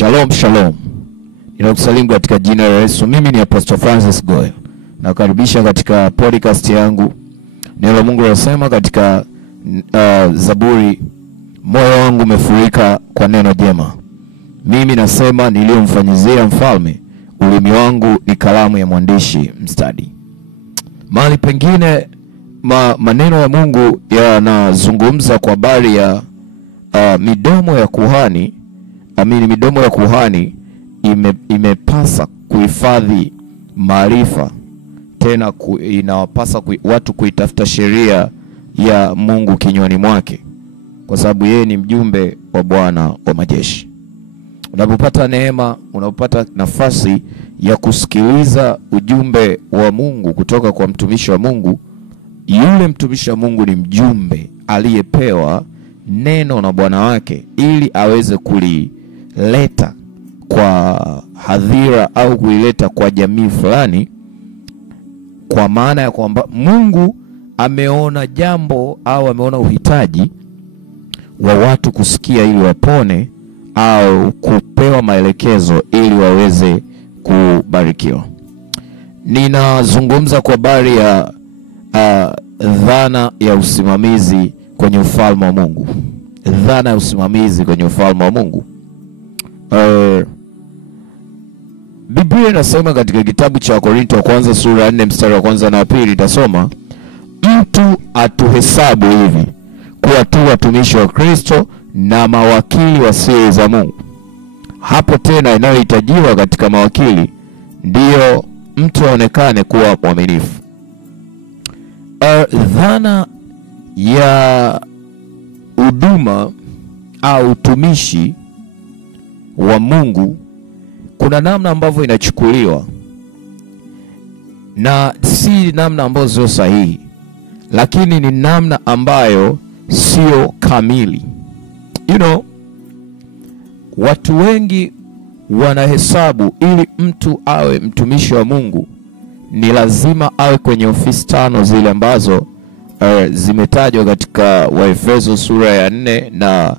Shalom, shalom. Ninakusalimu katika jina la Yesu. Mimi ni Apostle Francis Goyo. Nakaribisha katika podcast yangu. Neno la Mungu linasema katika Zaburi, moyo wangu umefurika kwa neno jema. Mimi nasema niliyomfanyizia mfalme, ulimi wangu ni kalamu ya mwandishi mstadi. Mahali pengine maneno ya Mungu yanazungumza kwa habari ya midomo ya kuhani. Midomo ya kuhani imepasa kuhifadhi maarifa, tena inawapasa watu kuitafuta sheria ya Mungu kinywani mwake, kwa sababu yeye ni mjumbe wa Bwana wa majeshi. Unapopata neema, unapopata nafasi ya kusikiliza ujumbe wa Mungu kutoka kwa mtumishi wa Mungu, yule mtumishi wa Mungu ni mjumbe aliyepewa neno na Bwana wake ili aweze kulileta kwa hadhira au kuileta kwa jamii fulani, kwa maana ya kwamba Mungu ameona jambo au ameona uhitaji wa watu kusikia ili wapone, au kupewa maelekezo ili waweze kubarikiwa. Ninazungumza kwa habari ya dhana ya usimamizi kwenye ufalme wa Mungu. Dhana ya usimamizi kwenye ufalme wa Mungu. Biblia inasema katika kitabu cha Wakorintho wa kwanza sura ya 4 mstari wa kwanza na wa pili, itasoma, mtu atuhesabu hivi kuwa tu watumishi wa Kristo na mawakili wa siri za Mungu. Hapo tena inayohitajiwa katika mawakili ndiyo mtu aonekane kuwa mwaminifu. Dhana ya huduma au utumishi wa Mungu, kuna namna ambavyo inachukuliwa na si namna ambazo sio sahihi, lakini ni namna ambayo sio kamili. Watu wengi wanahesabu ili mtu awe mtumishi wa Mungu ni lazima awe kwenye ofisi 5 zile ambazo zimetajwa katika Waefeso sura ya 4 na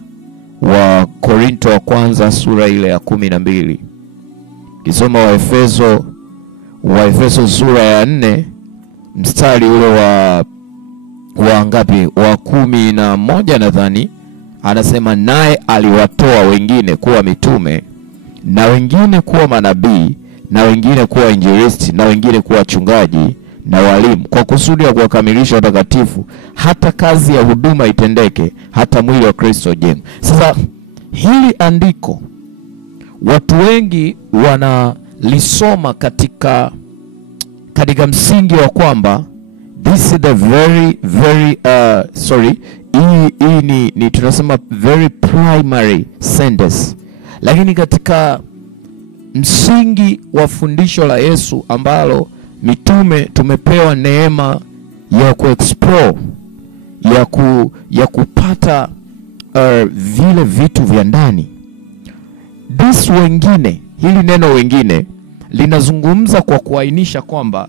Wakorintho wa kwanza sura ile ya 12. Kisoma Waefeso sura ya 4 mstari ule wa ngapi? Wa 11 nadhani. Anasema, naye aliwatoa wengine kuwa mitume, na wengine kuwa manabii, na wengine kuwa injilisti, na wengine kuwa wachungaji na walimu, kwa kusudi ya kuwakamilisha watakatifu, hata kazi ya huduma itendeke, hata mwili wa Kristo ujengwe. Sasa hili andiko watu wengi wanalisoma katika msingi wa kwamba this is the very hii tunasema very primary sentence, lakini katika msingi wa fundisho la Yesu ambalo mitume tumepewa neema ya kuexplore, ya kupata vile vitu vya ndani. Hili neno wengine linazungumza kwa kuainisha kwamba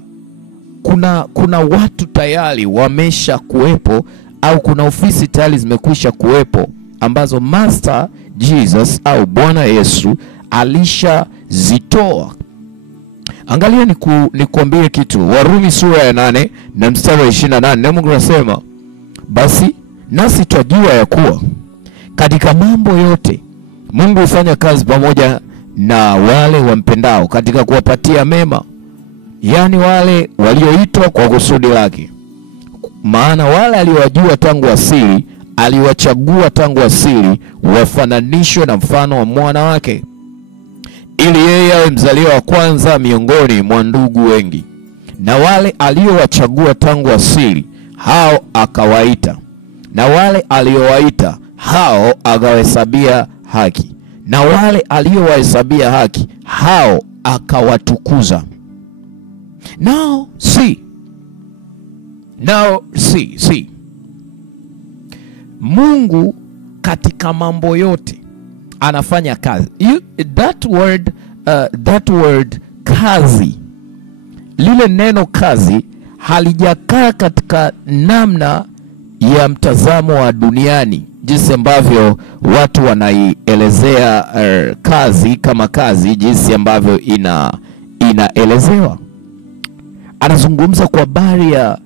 kuna watu tayari wamesha kuwepo, au kuna ofisi tayari zimekwisha kuwepo ambazo Master Jesus au Bwana Yesu alishazitoa. Angalia nikuambie kitu. Warumi sura ya 8 na mstari wa 28, na Mungu anasema, basi nasi twajua ya kuwa katika mambo yote Mungu hufanya kazi pamoja na wale wampendao katika kuwapatia mema, yani wale walioitwa kwa kusudi lake. Maana wale aliowajua tangu asili, aliwachagua tangu asili wafananishwe na mfano wa mwana wake, ili yeye awe mzaliwa wa kwanza miongoni mwa ndugu wengi. Na wale aliowachagua tangu asili, hao akawaita, na wale aliowaita, hao akawahesabia haki, na wale aliowahesabia haki, hao akawatukuza. Now see. Mungu katika mambo yote anafanya kazi. That word kazi, lile neno kazi halijakaa katika namna ya mtazamo wa duniani jinsi ambavyo watu wanaielezea kazi kama kazi, jinsi ambavyo inaelezewa. Anazungumza kwa habari ya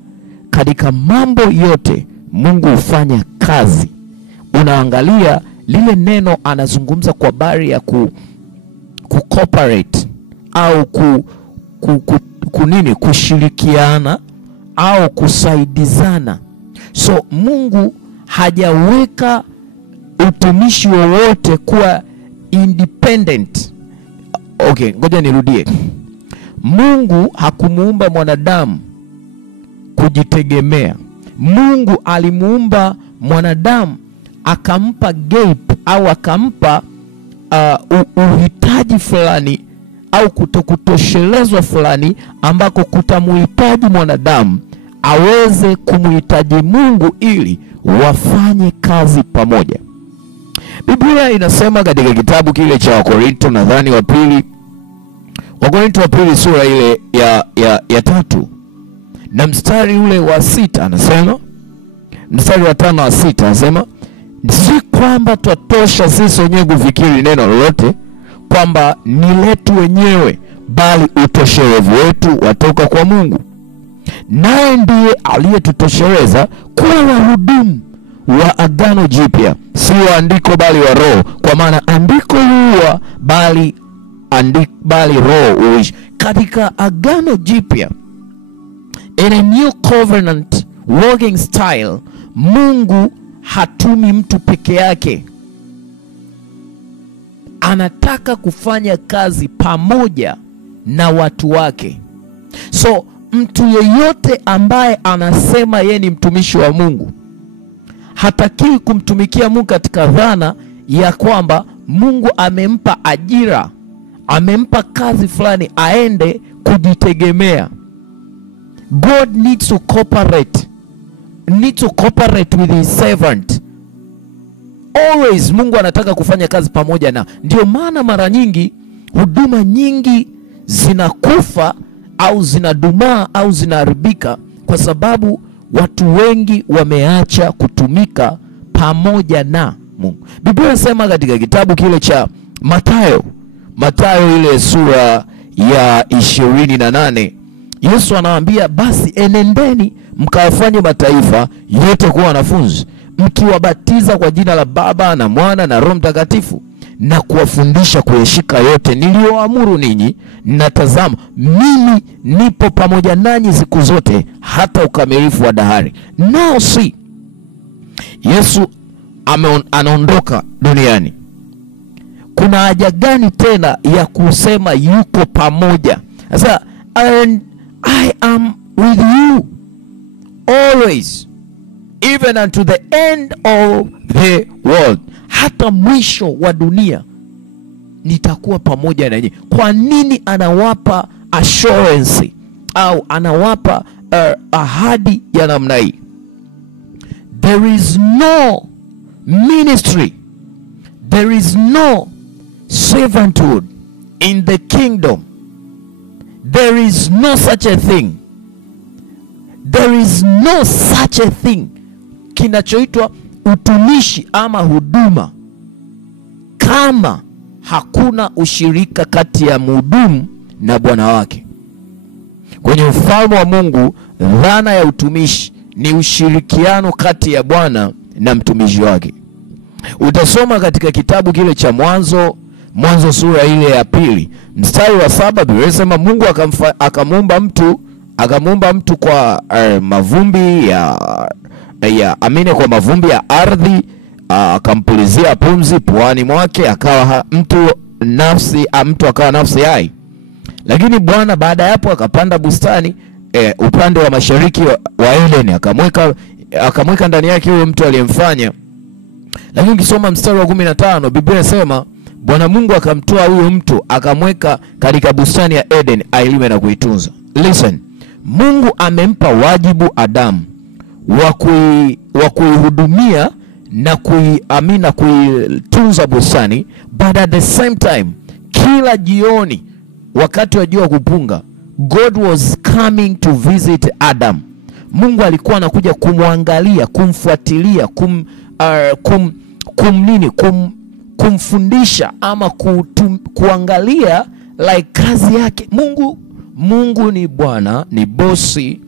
katika mambo yote Mungu hufanya kazi. Unaangalia lile neno, anazungumza kwa habari ya cooperate au kushirikiana au kusaidizana. So Mungu hajaweka utumishi wowote kuwa independent. Okay, ngoja nirudie. Mungu hakumuumba mwanadamu kujitegemea. Mungu alimuumba mwanadamu akampa gap au akampa uhitaji fulani au kutoshelezwa fulani ambako kutamuhitaji mwanadamu aweze kumuhitaji Mungu ili wafanye kazi pamoja. Biblia inasema katika kitabu kile cha Wakorinto, nadhani Wakorinto wa pili sura ile ya 3 na mstari ule wa 6, anasema mstari wa 5 na 6, anasema si kwamba twatosha sisi wenyewe kufikiri neno lolote kwamba ni letu wenyewe, bali utoshelevu wetu watoka kwa Mungu, naye ndiye aliyetutosheleza kuwa wahudumu wa agano jipya, si wa andiko bali wa roho, kwa maana andiko huwa bali roho huishi. Katika agano jipya, in a new covenant working style, Mungu hatumi mtu peke yake. Anataka kufanya kazi pamoja na watu wake. So mtu yeyote ambaye anasema yeye ni mtumishi wa Mungu hatakiwi kumtumikia Mungu katika dhana ya kwamba Mungu amempa ajira, amempa kazi fulani aende kujitegemea. God needs to cooperate with his servant. Always Mungu anataka kufanya kazi pamoja na. Ndio maana mara nyingi huduma nyingi zinakufa au zinadumaa au zinaharibika kwa sababu watu wengi wameacha kutumika pamoja na Mungu. Biblia inasema katika kitabu kile cha Mathayo ile sura ya 28, Yesu anawaambia, basi enendeni mkawafanye mataifa yote kuwa wanafunzi, mkiwabatiza kwa jina la Baba na Mwana na Roho Mtakatifu, na kuwafundisha kuyashika yote niliyoamuru ninyi, na tazama mimi nipo pamoja nanyi siku zote hata ukamilifu wa dahari. Now see, Yesu anaondoka duniani. Kuna haja gani tena ya kusema yuko pamoja? Sasa, and I am with you always, even unto the end of the world. Hata mwisho wa dunia nitakuwa pamoja na nyinyi. Kwa nini anawapa assurance au anawapa ahadi ya namna hii? There is no ministry, there is no servanthood in the kingdom. There is no such a thing. There is no such a thing kinachoitwa utumishi ama huduma kama hakuna ushirika kati ya mhudumu na bwana wake. Kwenye ufalme wa Mungu, dhana ya utumishi ni ushirikiano kati ya bwana na mtumishi wake. Utasoma katika kitabu kile cha Mwanzo sura ile ya 2 mstari wa 7, Biblia inasema Mungu akamuumba mtu kwa mavumbi kwa mavumbi ya ardhi, akampulizia pumzi puani mwake, akawa mtu akawa nafsi hai. Lakini Bwana baada ya hapo akapanda bustani upande wa mashariki wa Eden, akamweka ndani yake huyo mtu aliyemfanya. Lakini ukisoma mstari wa 15, Biblia inasema Bwana Mungu akamtoa huyo mtu akamweka katika bustani ya Eden ailime na kuitunza. Listen, Mungu amempa wajibu Adamu wa kuihudumia na kuitunza bustani, but at the same time kila jioni wakati wa jua kupunga, God was coming to visit Adam. Mungu alikuwa anakuja kumwangalia, kumfuatilia, kumfundisha ama kuangalia like kazi yake. Mungu ni Bwana, ni bosi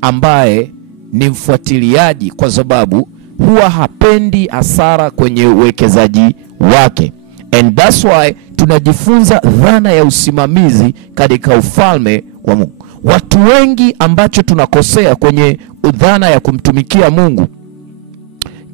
ambaye ni mfuatiliaji, kwa sababu huwa hapendi hasara kwenye uwekezaji wake. And that's why tunajifunza dhana ya usimamizi katika ufalme wa Mungu. Watu wengi ambacho tunakosea kwenye dhana ya kumtumikia Mungu,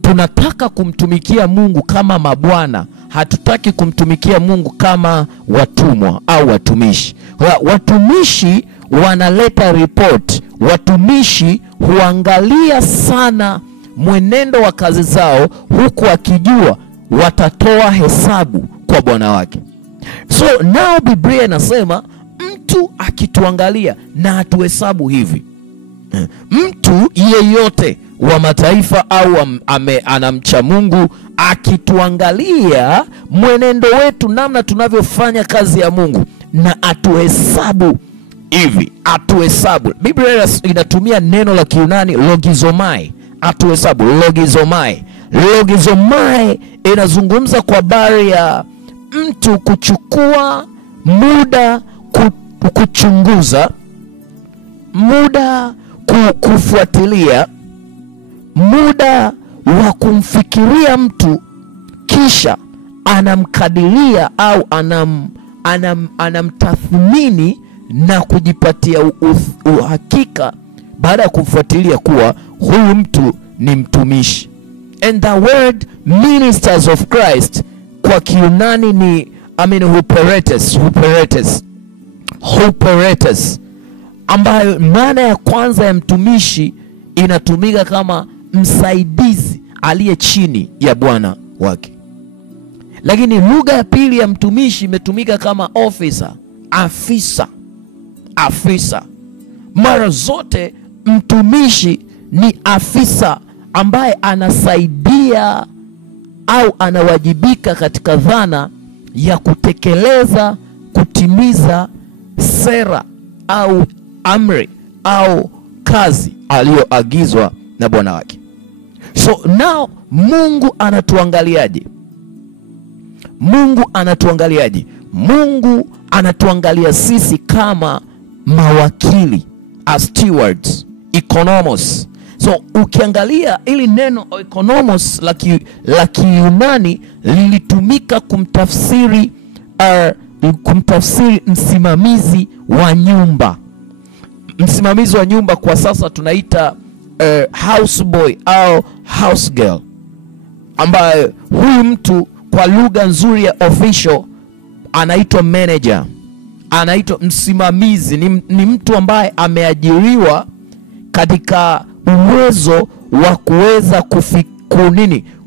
tunataka kumtumikia Mungu kama mabwana, hatutaki kumtumikia Mungu kama watumwa au watumishi. Watumishi wanaleta report, watumishi huangalia sana mwenendo wa kazi zao, huku akijua watatoa hesabu kwa Bwana wake. So now Biblia inasema mtu akituangalia na atuhesabu hivi. Mtu yeyote wa mataifa au anamcha Mungu akituangalia mwenendo wetu, namna tunavyofanya kazi ya Mungu, na atuhesabu hivi, atuhesabu. Biblia inatumia neno la Kiyunani logizomai, atuhesabu, logizomai. Logizomai inazungumza kwa habari ya mtu kuchukua muda kuchunguza, muda kufuatilia, muda wa kumfikiria mtu, kisha anamkadiria au anamtathmini na kujipatia uhakika baada ya kumfuatilia kuwa huyu mtu ni mtumishi. And the word ministers of Christ kwa Kiyunani ni huperetes, ambayo maana ya kwanza ya mtumishi inatumika kama msaidizi aliye chini ya bwana wake. Lakini lugha ya pili ya mtumishi imetumika kama officer, afisa. Mara zote mtumishi ni afisa ambaye anasaidia au anawajibika katika dhana ya kutekeleza, kutimiza sera au amri au kazi aliyoagizwa na Bwana wake. So now Mungu anatuangaliaje? Mungu anatuangalia sisi kama mawakili, as stewards, economos. So ukiangalia ili neno economos la Kiyunani lilitumika kumtafsiri msimamizi wa nyumba. Msimamizi wa nyumba kwa sasa tunaita houseboy au house girl, ambaye huyu mtu kwa lugha nzuri ya official anaitwa manager, anaitwa msimamizi. Ni mtu ambaye ameajiriwa katika uwezo wa kuweza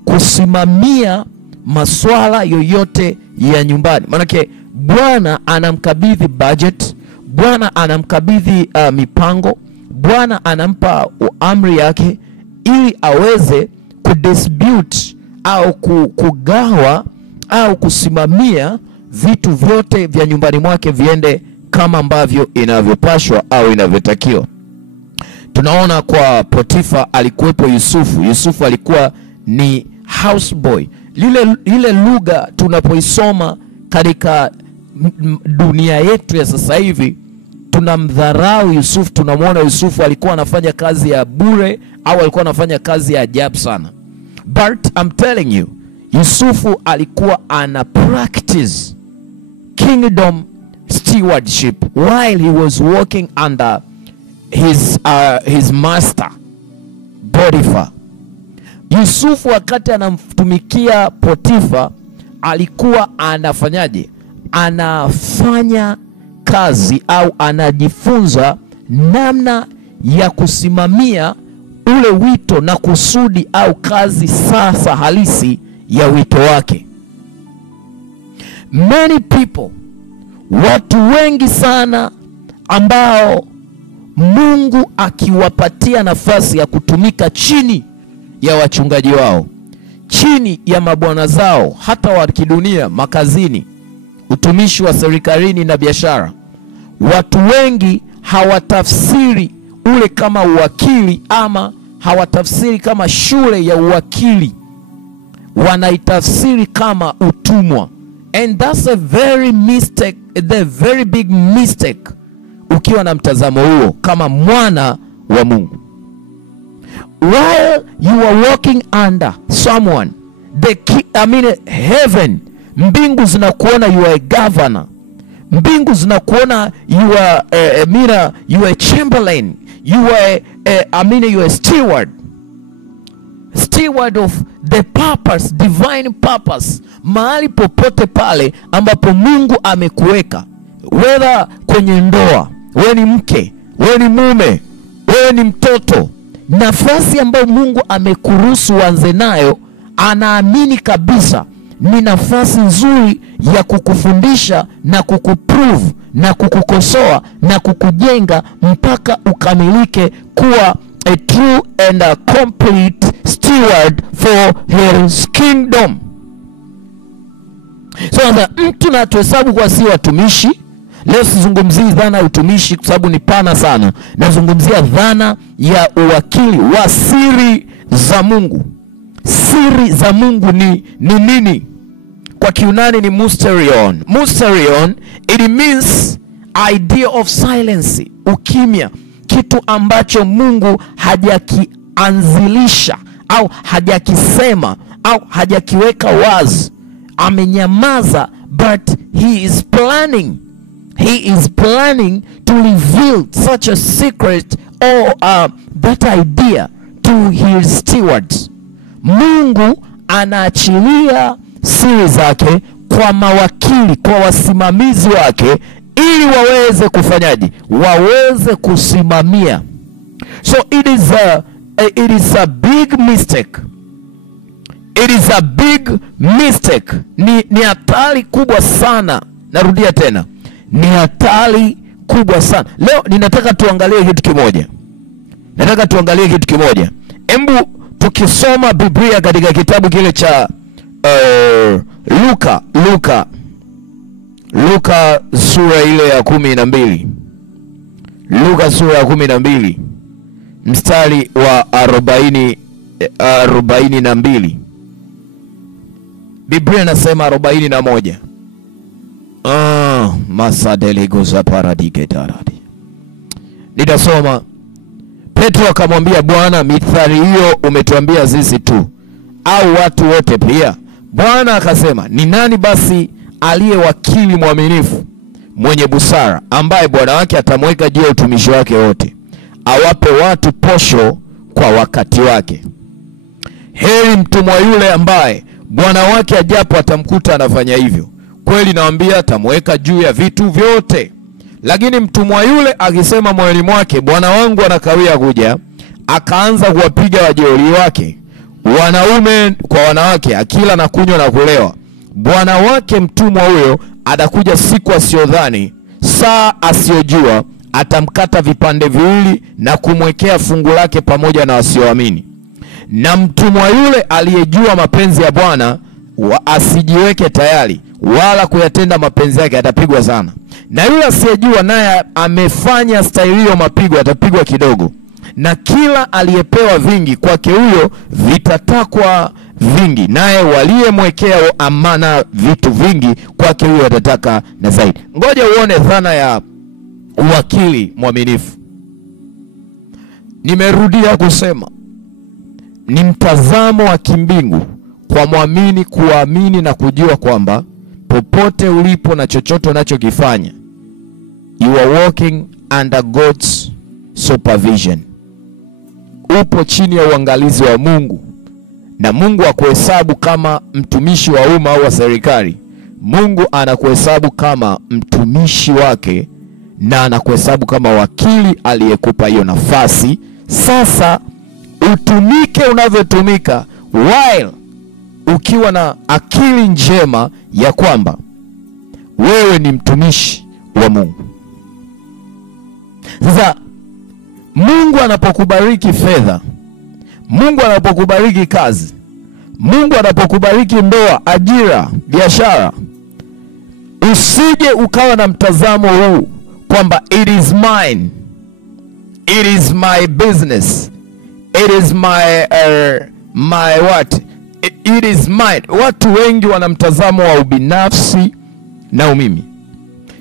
kusimamia masuala yoyote ya nyumbani. Manake Bwana anamkabidhi budget, Bwana anamkabidhi mipango, Bwana anampa amri yake ili aweze kudistribute au kugawa au kusimamia vitu vyote vya nyumbani mwake viende kama ambavyo inavyopashwa au inavyotakiwa. Tunaona kwa Potifa alikuwepo Yusufu. Yusufu alikuwa ni houseboy. Lile lugha tunapoisoma katika dunia yetu ya sasa hivi, tunamdharau Yusufu, tunamwona Yusufu alikuwa anafanya kazi ya bure au alikuwa anafanya kazi ya ajabu sana. But I'm telling you, Yusufu alikuwa ana practice kingdom stewardship while he was working under his master Potiphar. Yusufu wakati anamtumikia Potifa alikuwa anafanyaje? Anafanya kazi au anajifunza namna ya kusimamia ule wito na kusudi au kazi sasa halisi ya wito wake. Many people, watu wengi sana ambao Mungu akiwapatia nafasi ya kutumika chini ya wachungaji wao, chini ya mabwana zao, hata wa kidunia, makazini, utumishi wa serikalini na biashara, watu wengi hawatafsiri ule kama uwakili ama hawatafsiri kama shule ya uwakili wanaitafsiri kama utumwa. And that's a very big mistake ukiwa na mtazamo huo kama mwana wa Mungu. While you are walking under someone, heaven, mbingu zinakuona you are a governor. Mbingu zinakuona you are you are a chamberlain. You are you are a steward. Steward of the purpose, divine purpose. Mahali popote pale ambapo Mungu amekuweka, whether kwenye ndoa, wewe ni mke, wewe ni mume, wewe ni mtoto, nafasi ambayo Mungu amekuruhusu uanze nayo, anaamini kabisa ni nafasi nzuri ya kukufundisha na kukuprove na kukukosoa na kukujenga mpaka ukamilike kuwa a true and a complete steward for his kingdom. So mtu na tuhesabu kwa si watumishi. Leo sizungumzii dhana ya utumishi kwa sababu ni pana sana. Nazungumzia dhana ya uwakili wa siri za Mungu. Siri za Mungu ni nini? Kwa Kiunani ni mysterion. Mysterion, it means idea of silence, ukimya. Kitu ambacho Mungu hajakianzilisha au hajakisema au hajakiweka wazi. Amenyamaza, but he is planning. He is planning to reveal such a secret or that idea to his stewards. Mungu anaachilia siri zake kwa mawakili, kwa wasimamizi wake, ili waweze kufanyaje? Waweze kusimamia. So it is a big mistake. It is a big mistake. Ni hatari kubwa sana. Narudia tena. Ni hatari kubwa sana. Leo ninataka tuangalie kitu kimoja. Embu tukisoma Biblia katika kitabu kile cha Luka sura ile ya 12. Luka sura ya 12 mstari wa 42. Biblia inasema 41. Masadelego za paradike daradi. Nitasoma. Petro akamwambia, Bwana, mithali hiyo umetuambia sisi tu au watu wote pia? Bwana akasema, ni nani basi aliye wakili mwaminifu mwenye busara, ambaye bwana wake atamweka juu ya utumishi wake wote, awape watu posho kwa wakati wake? Heri mtumwa yule ambaye bwana wake ajapo atamkuta anafanya hivyo. Kweli nawaambia, atamweka juu ya vitu vyote. Lakini mtumwa yule akisema moyoni mwake, bwana wangu anakawia kuja, akaanza kuwapiga wajeuri wake, wanaume kwa wanawake, akila na kunywa na kulewa, bwana wake mtumwa huyo atakuja siku asiyodhani, saa asiyojua, atamkata vipande viwili na kumwekea fungu lake pamoja na wasioamini. Na mtumwa yule aliyejua mapenzi ya Bwana asijiweke tayari wala kuyatenda mapenzi yake, atapigwa sana. Na yule asiyejua naye amefanya stahilio mapigo, atapigwa kidogo. Na kila aliyepewa vingi, kwake huyo vitatakwa vingi, naye waliyemwekea amana vitu vingi, kwake huyo atataka na zaidi. Ngoja uone dhana ya uwakili mwaminifu. Nimerudia kusema, ni mtazamo wa kimbingu kwa muamini kuamini na kujua kwamba popote ulipo na chochote unachokifanya, you are walking under God's supervision. Upo chini ya uangalizi wa Mungu, na Mungu akuhesabu kama mtumishi wa umma au wa serikali. Mungu anakuhesabu kama mtumishi wake, na anakuhesabu kama wakili aliyekupa hiyo nafasi. Sasa utumike unavyotumika, while ukiwa na akili njema ya kwamba wewe ni mtumishi wa Mungu. Sasa Mungu anapokubariki fedha, Mungu anapokubariki kazi, Mungu anapokubariki ndoa, ajira, biashara, usije ukawa na mtazamo huu kwamba it is mine, it is my business, it is my what, It is mine. Watu wengi wana mtazamo wa ubinafsi na umimi.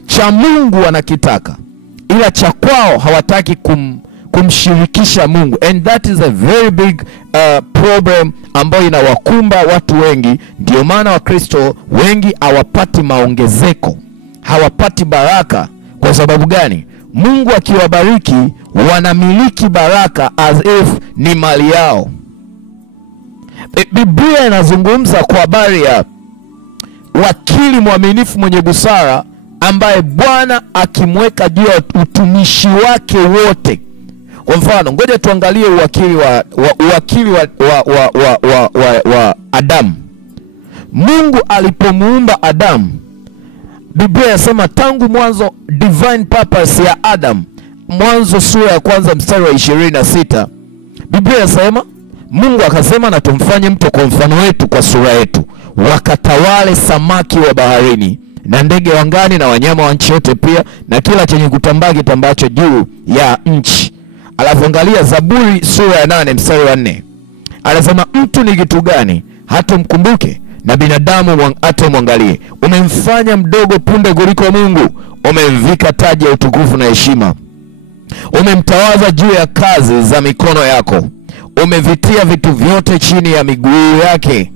Cha Mungu wanakitaka, ila cha kwao hawataki kumshirikisha Mungu. And that is a very big problem ambayo inawakumba watu wengi. Ndio maana Wakristo wengi hawapati maongezeko, hawapati baraka. Kwa sababu gani? Mungu akiwabariki wanamiliki baraka as if ni mali yao. Biblia inazungumza kwa habari ya wakili mwaminifu mwenye busara ambaye Bwana akimweka juu ya utumishi wake wote. Kwa mfano, ngoja tuangalie uwakili wa Adamu. Mungu alipomuumba Adamu, Biblia inasema tangu mwanzo, divine purpose ya Adam, Mwanzo sura ya kwanza mstari wa 26, Biblia inasema Mungu akasema, na tumfanye mtu kwa mfano wetu, kwa sura yetu, wakatawale samaki wa baharini na ndege wa angani na wanyama wa nchi yote pia, na kila chenye kutambaa kitambacho juu ya nchi. Alafu angalia Zaburi sura ya 8 mstari wa 4. Anasema mtu ni kitu gani hata mkumbuke, na binadamu hata mwangalie? Umemfanya mdogo punde kuliko Mungu, umemvika taji ya utukufu na heshima. Umemtawaza juu ya kazi za mikono yako, umevitia vitu vyote chini ya miguu yake.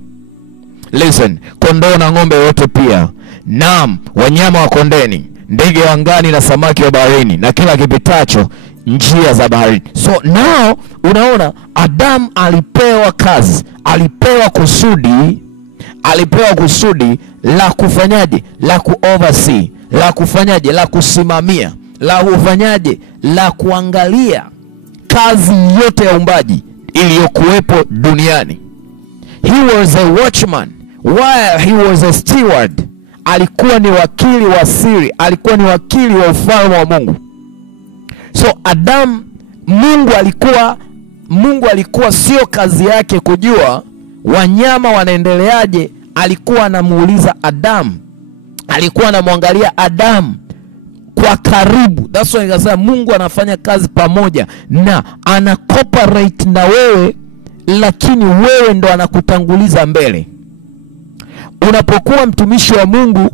Listen, kondoo na ng'ombe wote pia, naam, wanyama wa kondeni, ndege wa angani na samaki wa baharini, na kila kipitacho njia za baharini. So now unaona Adam alipewa kazi, alipewa kusudi la kufanyaje? La kuoversee, la kufanyaje? La kusimamia, la kufanyaje? La kuangalia kazi yote ya uumbaji iliyokuwepo duniani. He was a watchman while he was a steward. Alikuwa ni wakili wa siri, alikuwa ni wakili wa ufalme wa Mungu. So Adam, Mungu alikuwa sio kazi yake kujua wanyama wanaendeleaje. Alikuwa anamuuliza Adam, alikuwa anamwangalia Adam kwa karibu. That's why nikasema Mungu anafanya kazi pamoja na ana cooperate na wewe, lakini wewe ndo anakutanguliza mbele. Unapokuwa mtumishi wa Mungu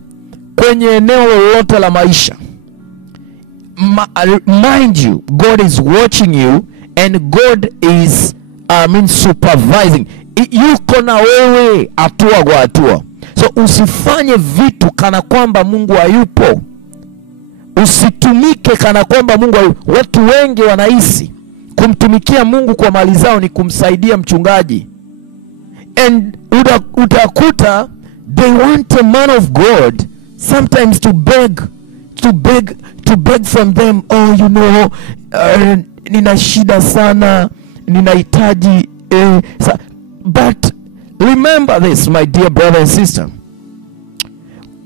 kwenye eneo lolote la maisha, mind you, God is watching you and God is supervising. Yuko na wewe hatua kwa hatua. So usifanye vitu kana kwamba Mungu hayupo. Usitumike kana kwamba Mungu hayupo. Watu wengi wanahisi kumtumikia Mungu kwa mali zao ni kumsaidia mchungaji. And utakuta they want a man of God sometimes to beg from them. Oh, you know, nina shida sana, ninahitaji but remember this, my dear brother and sister.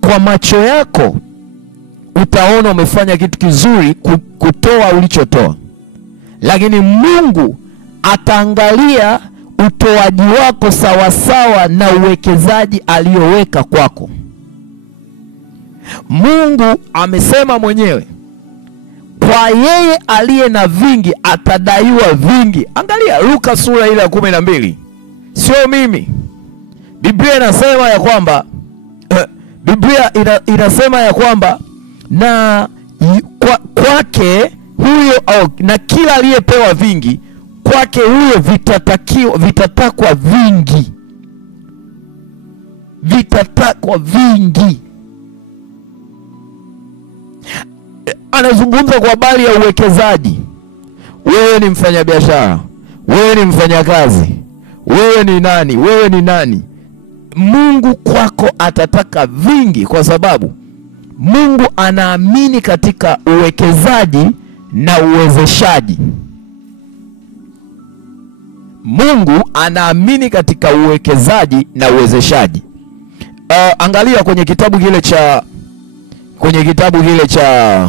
Kwa macho yako utaona umefanya kitu kizuri kutoa ulichotoa, lakini Mungu ataangalia utoaji wako sawasawa na uwekezaji aliyoweka kwako. Mungu amesema mwenyewe, kwa yeye aliye na vingi atadaiwa vingi. Angalia Luka sura ile ya 12. Sio mimi. Biblia inasema ya kwamba inasema ya kwamba na kwake huyo, na kila aliyepewa vingi kwake huyo vitatakwa vingi. Vitatakwa vingi. Anazungumza kwa habari ya uwekezaji. Wewe ni mfanyabiashara, wewe ni mfanyakazi, wewe ni nani, wewe ni nani? Mungu kwako atataka vingi, kwa sababu Mungu anaamini katika uwekezaji na uwezeshaji. Mungu anaamini katika uwekezaji na uwezeshaji. Angalia kwenye kitabu kile cha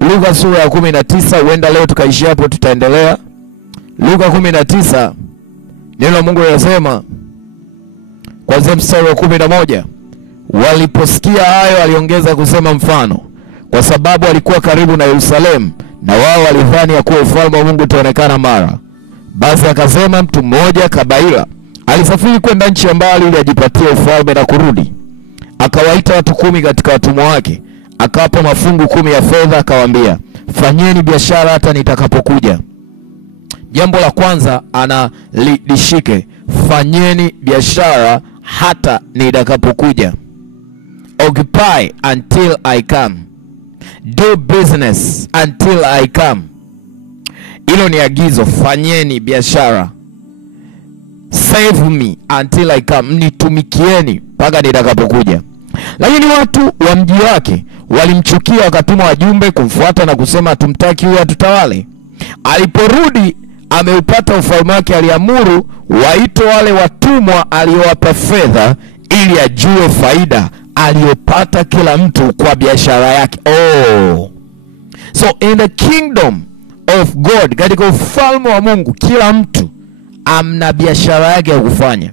Luka sura ya 19. Huenda leo tukaishia hapo, tutaendelea. Luka 19, neno la Mungu linasema kuanzia mstari wa 11. Waliposikia hayo aliongeza kusema mfano, kwa sababu alikuwa karibu na Yerusalemu, na wao walidhani ya kuwa ufalme wa Mungu utaonekana mara. Basi akasema, mtu mmoja Kabaila alisafiri kwenda nchi ya mbali ili ajipatie ufalme na kurudi. Akawaita watu 10 katika watumwa wake, akawapa mafungu 10 ya fedha, akawaambia, fanyeni biashara hata nitakapokuja. Jambo la kwanza analishike, fanyeni biashara hata nitakapokuja. Occupy until I come. Do business until I come. Hilo ni agizo, fanyeni biashara. Save me until I come. Nitumikieni mpaka nitakapokuja. Lakini watu wa mji wake walimchukia, wakatuma wajumbe kumfuata na kusema, tumtaki huyu atutawale. Aliporudi ameupata ufalme wake, aliamuru waito wale watumwa aliowapa fedha ili ajue faida aliyopata kila mtu kwa biashara yake. So in the kingdom of God, katika ufalme wa Mungu, kila mtu amna biashara yake ya kufanya.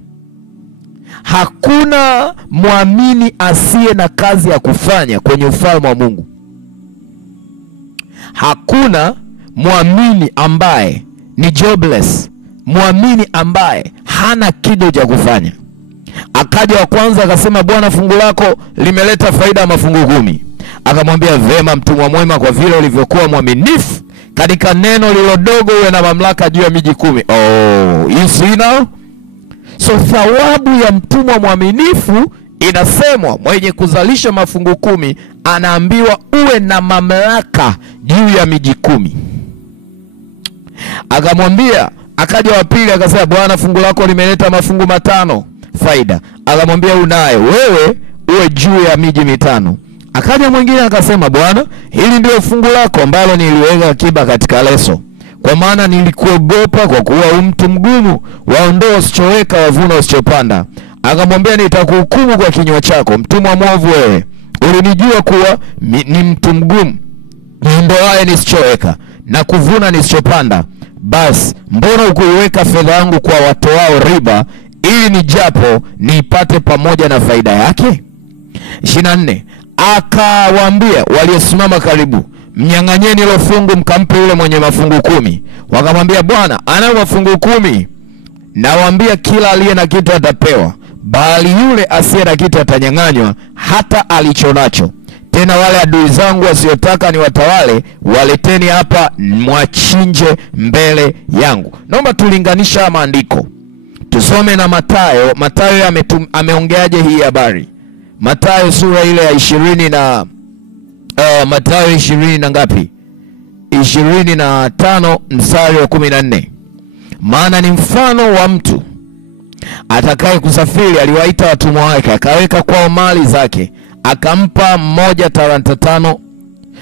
Hakuna muamini asiye na kazi ya kufanya kwenye ufalme wa Mungu. Hakuna muamini ambaye ni jobless, muamini ambaye hana kitu cha kufanya. Akaja wa kwanza akasema, Bwana, fungu lako limeleta faida ya mafungu 10. Akamwambia, vema mtumwa mwema, kwa vile ulivyokuwa mwaminifu katika neno lililodogo, uwe na mamlaka juu ya miji 10. You see now? So thawabu ya mtumwa mwaminifu inasemwa, mwenye kuzalisha mafungu 10 anaambiwa uwe na mamlaka juu ya miji 10. Akamwambia, akaja wa pili akasema, Bwana, fungu lako limeleta mafungu 5 faida. Akamwambia, unayo wewe, uwe juu ya miji 5. Akaja mwingine akasema, Bwana, hili ndio fungu lako ambalo niliweka akiba katika leso, kwa maana nilikuogopa, kwa kuwa mtu mgumu, waondoa usichoweka, wavuna usichopanda. Akamwambia, nitakuhukumu kwa kinywa chako, mtumwa mwovu wewe. Ulinijua kuwa ni mtu mgumu, niondoaye nisichoweka na kuvuna nisichopanda. Basi mbona ukuiweka fedha yangu kwa watoao riba, ili nijapo niipate pamoja na faida yake? 24. Akawaambia waliosimama karibu, mnyang'anyeni hilo fungu mkampe yule mwenye mafungu 10. Wakamwambia, Bwana ana mafungu 10. Nawaambia, kila aliye na kitu atapewa, bali yule asiye na kitu atanyang'anywa hata alichonacho. Tena wale adui zangu wasiotaka ni watawale, waleteni hapa mwachinje mbele yangu. Naomba tulinganisha maandiko. Tusome na Mathayo. Mathayo ameongeaje hii habari? Mathayo sura ile ya 20 na Mathayo 20 na ngapi? 25 mstari wa 14. Maana ni mfano wa mtu atakaye kusafiri, aliwaita watumwa wake, akaweka kwao mali zake, akampa mmoja talanta 5,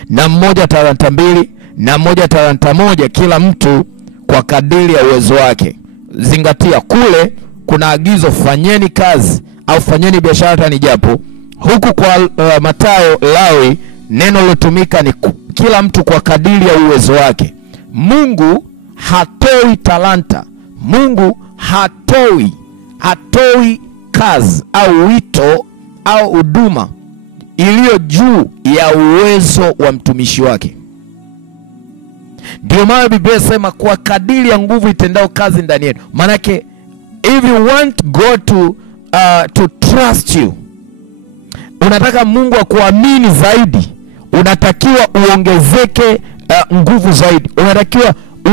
na mmoja talanta 2, na mmoja talanta 1, kila mtu kwa kadiri ya uwezo wake. Zingatia, kule kuna agizo, fanyeni kazi au fanyeni biashara hata nijapo. Huku kwa Mathayo, Lawi, neno lilotumika ni kila mtu kwa kadiri ya uwezo wake. Mungu hatoi talanta. Mungu hatoi kazi au wito au huduma iliyo juu ya uwezo wa mtumishi wake. Ndio maana Biblia inasema kwa kadiri ya nguvu itendao kazi ndani yenu. Manake if you want God to trust you, unataka Mungu akuamini zaidi, unatakiwa uongezeke nguvu zaidi.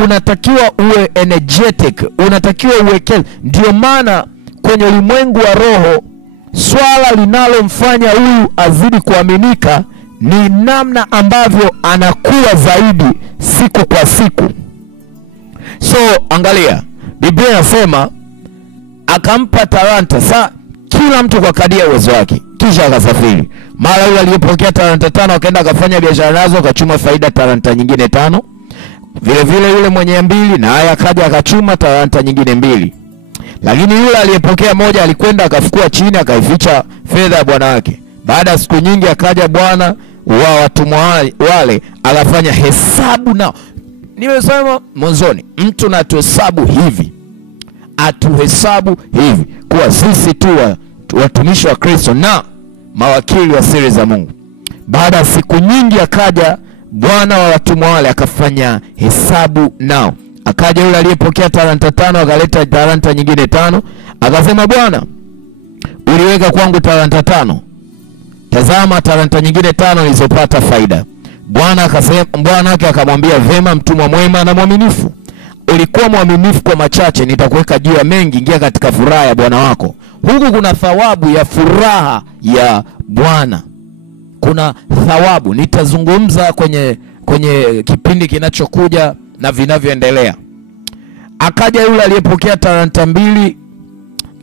Unatakiwa uwe energetic, unatakiwa uwekeze. Ndio maana kwenye ulimwengu wa roho, swala linalomfanya huyu azidi kuaminika ni namna ambavyo anakuwa zaidi siku kwa siku. So angalia, Biblia inasema akampa talanta, saa kila mtu kwa kadiri ya uwezo wake, kisha akasafiri. Mara yule aliyepokea talanta 5 akaenda akafanya biashara nazo, akachuma faida talanta nyingine 5. Vile vile yule mwenye 2 na haya akaja akachuma talanta nyingine 2. Lakini yule aliyepokea 1 alikwenda akafukua chini, akaificha fedha ya bwana wake. Baada ya siku nyingi akaja bwana wa watumwa wale, akafanya hesabu nao. Nimesema mwanzoni, mtu na tuhesabu hivi, atuhesabu hivi kuwa sisi tu watumishi wa Kristo na mawakili wa siri za Mungu. Baada ya siku nyingi akaja bwana wa watumwa wale, akafanya hesabu nao, Akaja yule aliyepokea talanta 5 akaleta talanta nyingine 5, akasema Bwana, uliweka kwangu talanta 5. Tazama talanta nyingine 5 nilizopata faida. Bwana wake akamwambia, vema mtumwa mwema na mwaminifu. Ulikuwa mwaminifu kwa machache, nitakuweka juu ya mengi, ingia katika furaha ya Bwana wako. Huku kuna thawabu ya furaha ya Bwana. Kuna thawabu, nitazungumza kwenye kipindi kinachokuja na vinavyoendelea. Akaja yule aliyepokea talanta 2,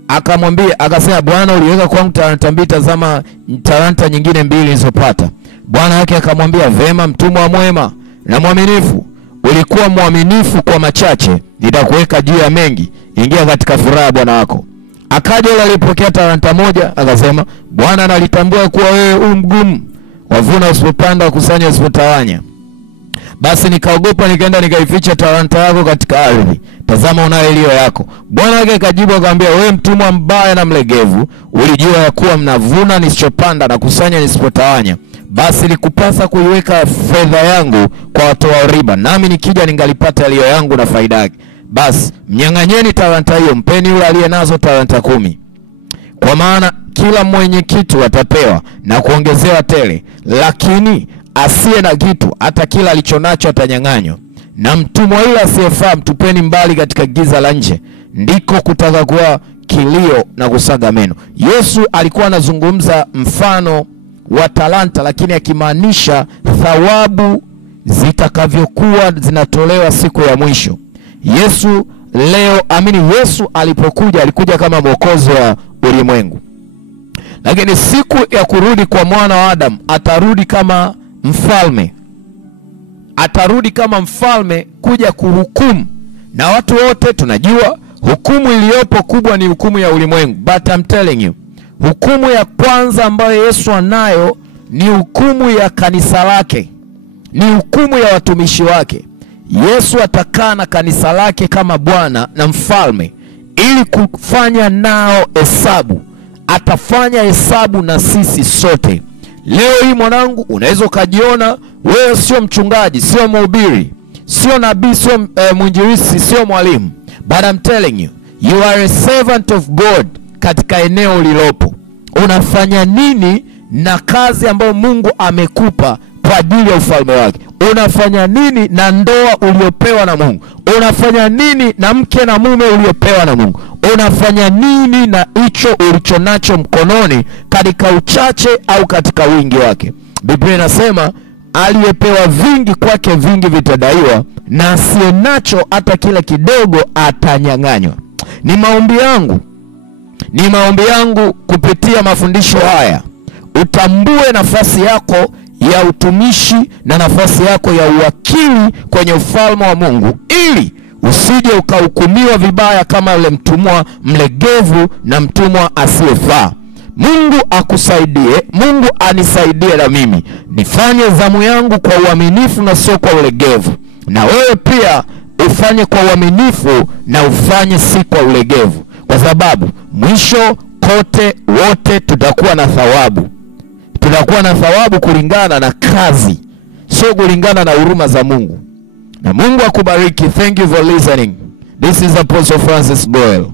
akamwambia, akasema Bwana, uliweka kwangu talanta 2, tazama talanta nyingine 2 nilizopata. Bwana wake akamwambia, vema mtumwa mwema na mwaminifu. Ulikuwa mwaminifu kwa machache, nitakuweka juu ya mengi, ingia katika furaha ya Bwana wako. Akaja yule aliyepokea talanta 1, akasema Bwana, nalitambua kuwa wewe mgumu, wavuna usipopanda, wakusanya usipotawanya. Basi nikaogopa, nikaenda nikaificha talanta yako katika ardhi. Tazama unayo iliyo yako. Bwana wake akajibu akamwambia, wewe mtumwa mbaya na mlegevu, ulijua ya kuwa mnavuna nisichopanda na kusanya nisipotawanya. Basi likupasa kuiweka fedha yangu kwa watoa riba, nami nikija ningalipata iliyo yangu na faida yake. Basi mnyang'anyeni talanta hiyo, mpeni yule aliye nazo talanta 10. Kwa maana kila mwenye kitu atapewa na kuongezewa tele, lakini asiye na kitu, hata kila alichonacho atanyang'anywa. Na mtumwa yule asiyefaa mtupeni mbali katika giza la nje, ndiko kutakakuwa kilio na kusaga meno. Yesu alikuwa anazungumza mfano wa talanta, lakini akimaanisha thawabu zitakavyokuwa zinatolewa siku ya mwisho. Yesu Yesu alipokuja, alikuja kama mwokozi wa ulimwengu. Lakini siku ya kurudi kwa mwana wa Adamu, atarudi kama mfalme. Atarudi kama mfalme kuja kuhukumu. Na watu wote tunajua hukumu iliyopo kubwa ni hukumu ya ulimwengu. But I'm telling you, hukumu ya kwanza ambayo Yesu anayo ni hukumu ya kanisa lake. Ni hukumu ya watumishi wake. Yesu atakaa na kanisa lake kama Bwana na mfalme ili kufanya nao hesabu. Atafanya hesabu na sisi sote. Leo hii mwanangu, unaweza kujiona wewe sio mchungaji, sio mhubiri, sio nabii, sio mwinjilisti, sio mwalimu. But I'm telling you, you are a servant of God katika eneo lilopo. Unafanya nini na kazi ambayo Mungu amekupa kwa ajili ya ufalme wake? Unafanya nini na ndoa uliopewa na Mungu? Unafanya nini na mke na mume uliopewa na Mungu? Unafanya nini na hicho ulichonacho mkononi, katika uchache au katika wingi wake? Biblia inasema aliyepewa vingi kwake vingi vitadaiwa, na asiye nacho hata kile kidogo atanyang'anywa. Ni maombi yangu kupitia mafundisho haya utambue nafasi yako ya utumishi na nafasi yako ya uwakili kwenye ufalme wa Mungu, ili usije ukahukumiwa vibaya kama yule mtumwa mlegevu na mtumwa asiyefaa. Mungu akusaidie, Mungu anisaidie na mimi nifanye zamu yangu kwa uaminifu na sio kwa ulegevu. Na wewe pia ufanye kwa uaminifu na ufanye si kwa ulegevu, kwa sababu mwisho kote wote tutakuwa na thawabu. Tutakuwa na thawabu kulingana na kazi, sio kulingana na huruma za Mungu. Na Mungu akubariki. Thank you for listening. This is Apostle Francis Goel.